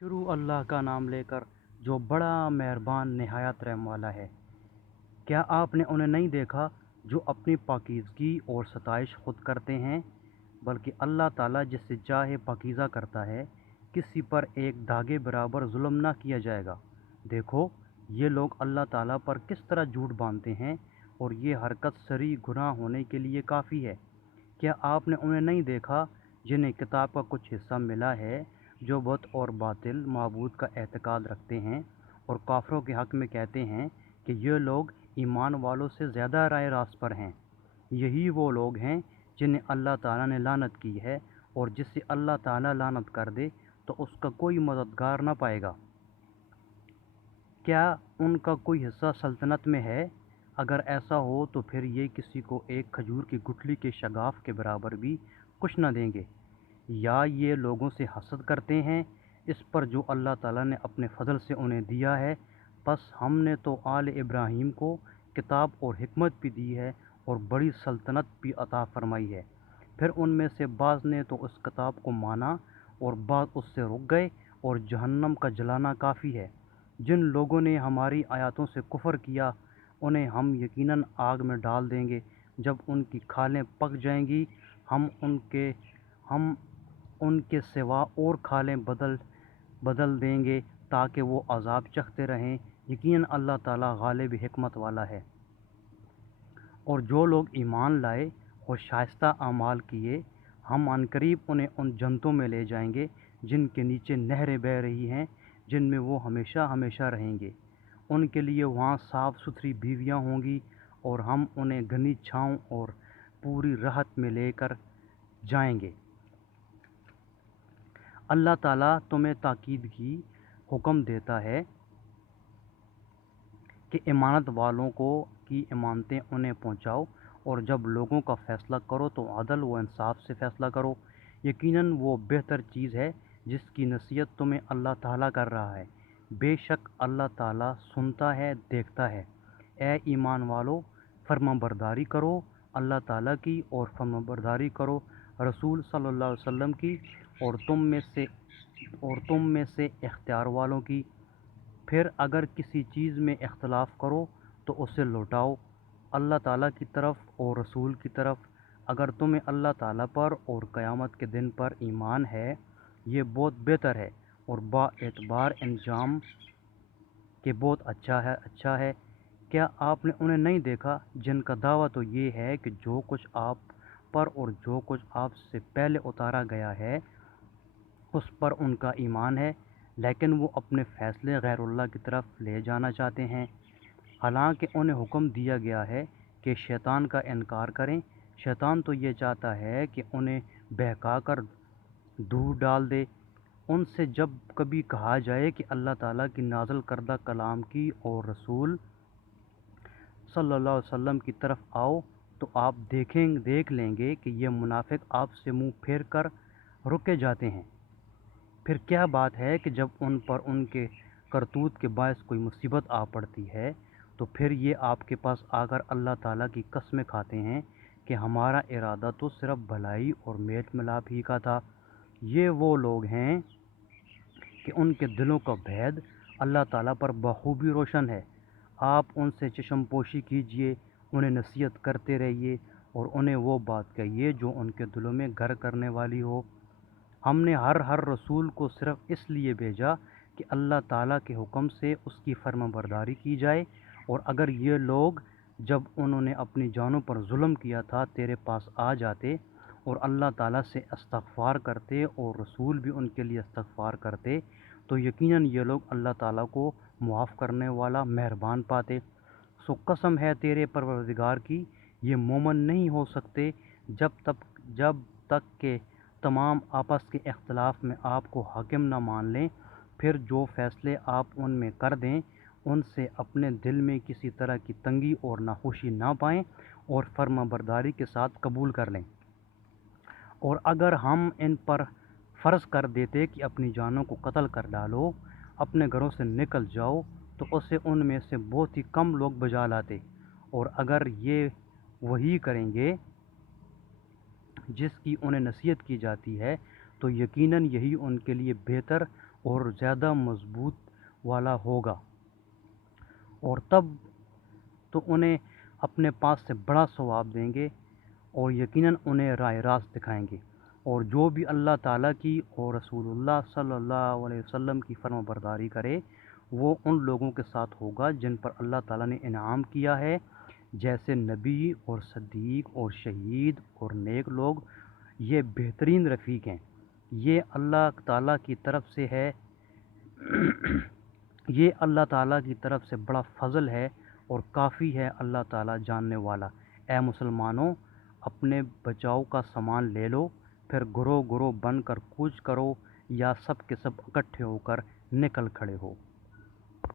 शुरू अल्लाह का नाम लेकर जो बड़ा मेहरबान नहायत रहम वाला है। क्या आपने उन्हें नहीं देखा जो अपनी पाकीज़गी और सताइश खुद करते हैं, बल्कि अल्लाह ताला जिससे चाहे पाकीज़ा करता है, किसी पर एक धागे बराबर जुल्म ना किया जाएगा। देखो, ये लोग अल्लाह ताला पर किस तरह झूठ बांधते हैं, और ये हरकत सरी गुनाह होने के लिए काफ़ी है। क्या आपने उन्हें नहीं देखा जिन्हें किताब का कुछ हिस्सा मिला है, जो बुत और बातिल माबूद का एतकाद रखते हैं और काफिरों के हक़ में कहते हैं कि ये लोग ईमान वालों से ज़्यादा राह रास्त पर हैं। यही वो लोग हैं जिन्हें अल्लाह ताला ने लानत की है, और जिससे अल्लाह ताला लानत कर दे तो उसका कोई मददगार न पाएगा। क्या उनका कोई हिस्सा सल्तनत में है? अगर ऐसा हो तो फिर ये किसी को एक खजूर की गुठली के शगाफ के बराबर भी कुछ न देंगे। या ये लोगों से हसद करते हैं इस पर जो अल्लाह ताला ने अपने फ़ज़ल से उन्हें दिया है। बस हमने तो आल इब्राहीम को किताब और हिकमत भी दी है और बड़ी सल्तनत भी अता फ़रमाई है। फिर उनमें से बाज़ ने तो उस किताब को माना और बाज़ उससे रुक गए, और जहन्नम का जलाना काफ़ी है। जिन लोगों ने हमारी आयतों से कुफ़र किया, उन्हें हम यकीनन आग में डाल देंगे। जब उनकी खालें पक जाएंगी, हम हम उनके सिवा और खालें बदल बदल देंगे ताकि वो अज़ाब चखते रहें। यकीनन अल्लाह ताला गालिब हिकमत वाला है। और जो लोग ईमान लाए और शाइस्ता अमाल किए, हम अनकरीब उन्हें उन जन्नतों में ले जाएंगे जिनके नीचे नहरें बह रही हैं, जिनमें वो हमेशा हमेशा रहेंगे। उनके लिए वहाँ साफ़ सुथरी बीवियाँ होंगी, और हम उन्हें घनी छाँव और पूरी राहत में लेकर जाएंगे। अल्लाह ताला तुम्हें ताकीद की हुक्म देता है कि इमानत वालों को की इमानतें उन्हें पहुँचाओ, और जब लोगों का फ़ैसला करो तो अदल व इंसाफ से फ़ैसला करो। यकीनन वो बेहतर चीज़ है जिसकी नसीहत तुम्हें अल्लाह ताला कर रहा है। बेशक अल्लाह ताला सुनता है, देखता है। ए ईमान वालो, फर्माबरदारी करो अल्लाह ताला की, और फर्माबरदारी करो रसूल सल्लल्लाहु अलैहि वसल्लम की, और तुम में से इख्तियार वालों की। फिर अगर किसी चीज़ में इख्तलाफ करो तो उसे लौटाओ अल्लाह ताला की तरफ और रसूल की तरफ। अगर तुम्हें अल्लाह ताला पर और क़यामत के दिन पर ईमान है, ये बहुत बेहतर है और बाएतबार अंजाम के बहुत अच्छा है। क्या आपने उन्हें नहीं देखा जिनका दावा तो ये है कि जो कुछ आप पर और जो कुछ आपसे पहले उतारा गया है उस पर उनका ईमान है, लेकिन वो अपने फ़ैसले गैरुल्लाह की तरफ ले जाना चाहते हैं। हालांकि उन्हें हुक्म दिया गया है कि शैतान का इनकार करें। शैतान तो ये चाहता है कि उन्हें बहकाकर दूर डाल दे। उनसे जब कभी कहा जाए कि अल्लाह ताला की नाज़िल करदा कलाम की और रसूल सल्लल्लाहु अलैहि वसल्लम की तरफ आओ, तो आप देख लेंगे कि ये मुनाफिक आपसे मुंह फेर कर रुके जाते हैं। फिर क्या बात है कि जब उन पर उनके करतूत के बायस कोई मुसीबत आ पड़ती है, तो फिर ये आपके पास आकर अल्लाह ताला की कस्में खाते हैं कि हमारा इरादा तो सिर्फ भलाई और मेल मिलाप ही का था। ये वो लोग हैं कि उनके दिलों का भेद अल्लाह ताला पर बखूबी रोशन है। आप उनसे चश्मपोशी कीजिए, उन्हें नसीहत करते रहिए, और उन्हें वो बात कहिए जो उनके दिलों में घर करने वाली हो। हमने हर रसूल को सिर्फ इसलिए भेजा कि अल्लाह ताला के हुक्म से उसकी फर्माबरदारी की जाए। और अगर ये लोग, जब उन्होंने अपनी जानों पर जुल्म किया था, तेरे पास आ जाते और अल्लाह ताला से इस्तग़फ़ार करते और रसूल भी उनके लिए इस्तग़फ़ार करते, तो यकीनन ये लोग अल्लाह ताला को मुआफ़ करने वाला मेहरबान पाते। सो कसम है तेरे परवरदिगार की, ये मोमन नहीं हो सकते जब तक के तमाम आपस के इख्तलाफ में आपको हाकिम न मान लें। फिर जो फ़ैसले आप उनमें कर दें, उनसे अपने दिल में किसी तरह की तंगी और नाखुशी ना पाएं, और फर्माबरदारी के साथ कबूल कर लें। और अगर हम इन पर फ़र्ज़ कर देते कि अपनी जानों को कत्ल कर डालो, अपने घरों से निकल जाओ, तो उसे उनमें से बहुत ही कम लोग बजा लाते। और अगर ये वही करेंगे जिसकी उन्हें नसीहत की जाती है, तो यकीनन यही उनके लिए बेहतर اور زیادہ مضبوط والا ہوگا، اور تب تو انہیں اپنے پاس سے بڑا ثواب دیں گے اور یقیناً انہیں راہ راست دکھائیں گے۔ اور جو بھی اللہ تعالیٰ کی اور رسول اللہ صلی اللہ علیہ وسلم کی فرما برداری کرے وہ ان لوگوں کے ساتھ ہوگا جن پر اللہ تعالیٰ نے انعام کیا ہے، جیسے نبی اور صدیق اور شہید اور نیک لوگ۔ یہ بہترین رفیق ہیں۔ یہ اللہ تعالیٰ کی طرف سے ہے یہ اللہ تعالیٰ کی طرف سے بڑا فضل ہے اور کافی ہے اللہ تعالیٰ جاننے والا۔ اے مسلمانوں، اپنے بچاؤ کا سامان لے لو، پھر گروہ گروہ بن کر کوچ کرو یا سب کے سب اکٹھے ہو کر نکل کھڑے ہو۔